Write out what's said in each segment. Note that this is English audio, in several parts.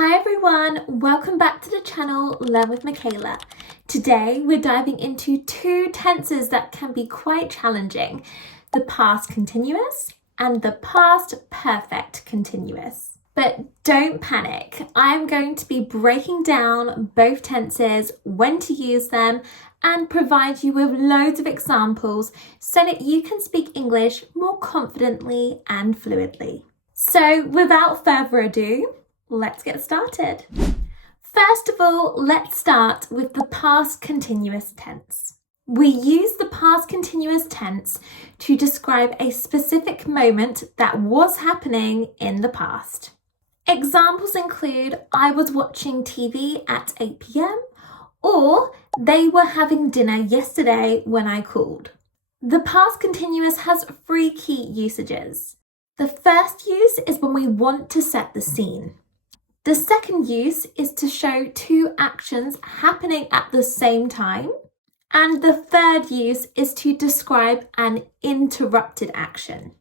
Hi everyone, welcome back to the channel Learn with Michaela. Today we're diving into two tenses that can be quite challenging, the past continuous and the past perfect continuous. But don't panic, I'm going to be breaking down both tenses, when to use them, and provide you with loads of examples so that you can speak English more confidently and fluidly. So without further ado, let's get started. First of all, let's start with the past continuous tense. We use the past continuous tense to describe a specific moment that was happening in the past. Examples include I was watching TV at 8 p.m. or they were having dinner yesterday when I called. The past continuous has three key usages. The first use is when we want to set the scene. The second use is to show two actions happening at the same time. And the third use is to describe an interrupted action.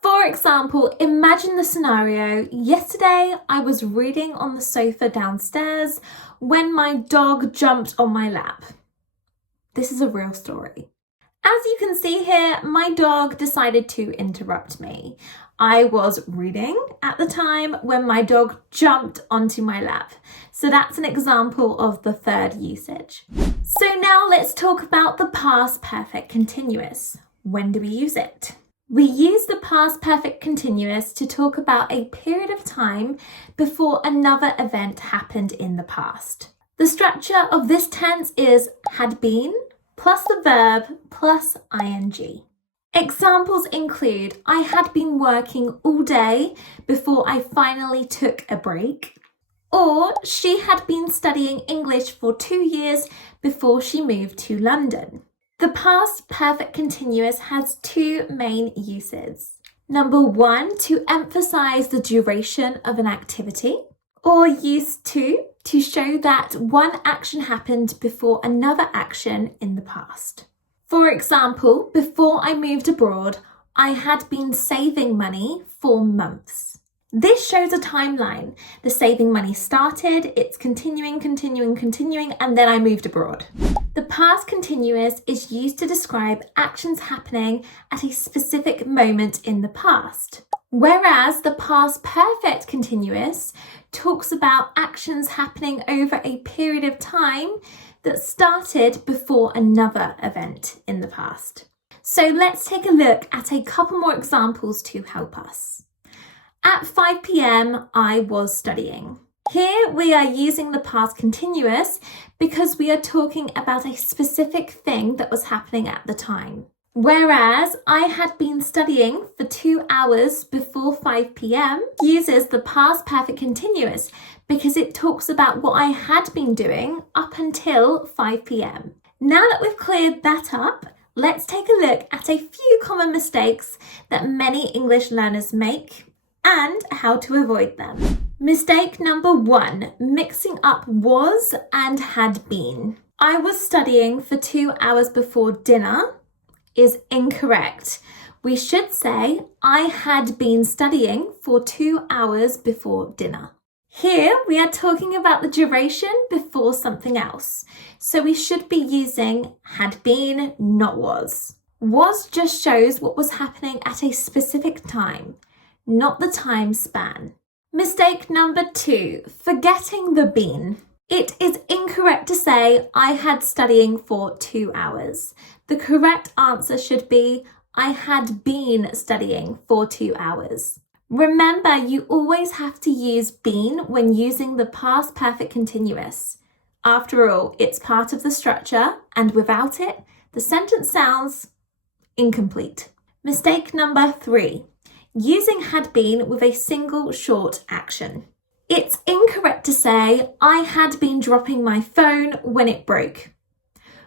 For example, imagine the scenario, yesterday I was reading on the sofa downstairs when my dog jumped on my lap. This is a real story. As you can see here, my dog decided to interrupt me. I was reading at the time when my dog jumped onto my lap. So that's an example of the third usage. So now let's talk about the past perfect continuous. When do we use it? We use the past perfect continuous to talk about a period of time before another event happened in the past. The structure of this tense is had been plus the verb plus ing. Examples include I had been working all day before I finally took a break, or she had been studying English for 2 years before she moved to London. The past perfect continuous has two main uses. Number one, to emphasize the duration of an activity, or use two, to show that one action happened before another action in the past. For example, before I moved abroad, I had been saving money for months. This shows a timeline. The saving money started, it's continuing, and then I moved abroad. The past continuous is used to describe actions happening at a specific moment in the past. Whereas the past perfect continuous talks about actions happening over a period of time that started before another event in the past. So let's take a look at a couple more examples to help us. At 5 p.m, I was studying. Here we are using the past continuous because we are talking about a specific thing that was happening at the time. Whereas I had been studying for 2 hours before 5 p.m. uses the past perfect continuous because it talks about what I had been doing up until 5 p.m. Now that we've cleared that up, let's take a look at a few common mistakes that many English learners make and how to avoid them. Mistake number one, mixing up was and had been. I was studying for 2 hours before dinner is incorrect. We should say, I had been studying for 2 hours before dinner. Here we are talking about the duration before something else. So we should be using had been, not was. Was just shows what was happening at a specific time, not the time span. Mistake number two, forgetting the been. It is incorrect to say I had studying for 2 hours. The correct answer should be I had been studying for 2 hours. Remember, you always have to use been when using the past perfect continuous. After all, it's part of the structure, and without it, the sentence sounds incomplete. Mistake number three, using had been with a single short action. It's incorrect to say, I had been dropping my phone when it broke.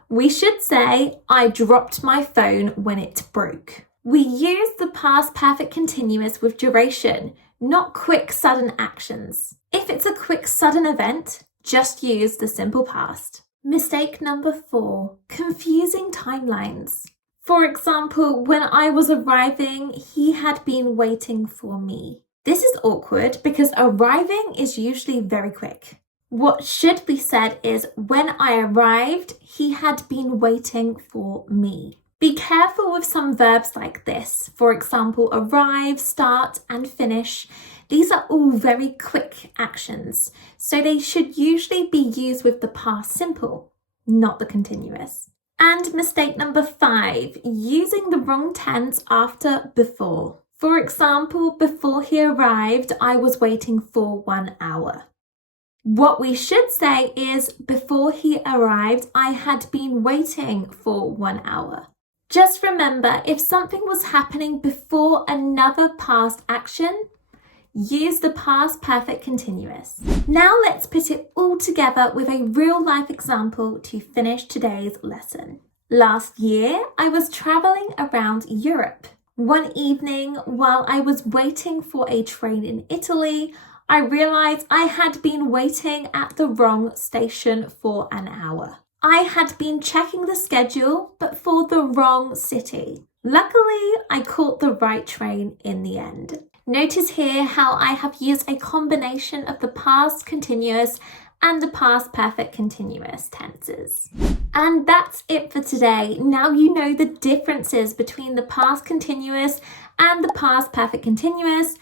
We should say, I dropped my phone when it broke. We use the past perfect continuous with duration, not quick, sudden actions. If it's a quick, sudden event, just use the simple past. Mistake number four, confusing timelines. For example, when I was arriving, he had been waiting for me. This is awkward because arriving is usually very quick. What should be said is, when I arrived, he had been waiting for me. Be careful with some verbs like this. For example, arrive, start, and finish. These are all very quick actions, so they should usually be used with the past simple, not the continuous. And mistake number 5, using the wrong tense after before. For example, before he arrived, I was waiting for 1 hour. What we should say is, before he arrived, I had been waiting for 1 hour. Just remember, if something was happening before another past action, use the past perfect continuous. Now let's put it all together with a real life example to finish today's lesson. Last year, I was traveling around Europe. One evening, while I was waiting for a train in Italy, I realized I had been waiting at the wrong station for an hour. I had been checking the schedule, but for the wrong city. Luckily, I caught the right train in the end. Notice here how I have used a combination of the past continuous and the past perfect continuous tenses. And that's it for today. Now you know the differences between the past continuous and the past perfect continuous,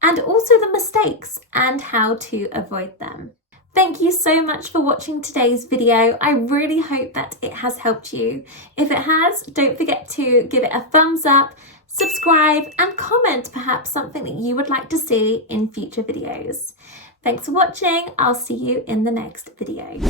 and also the mistakes and how to avoid them. Thank you so much for watching today's video. I really hope that it has helped you. If it has, don't forget to give it a thumbs up, subscribe, and comment perhaps something that you would like to see in future videos. Thanks for watching. I'll see you in the next video.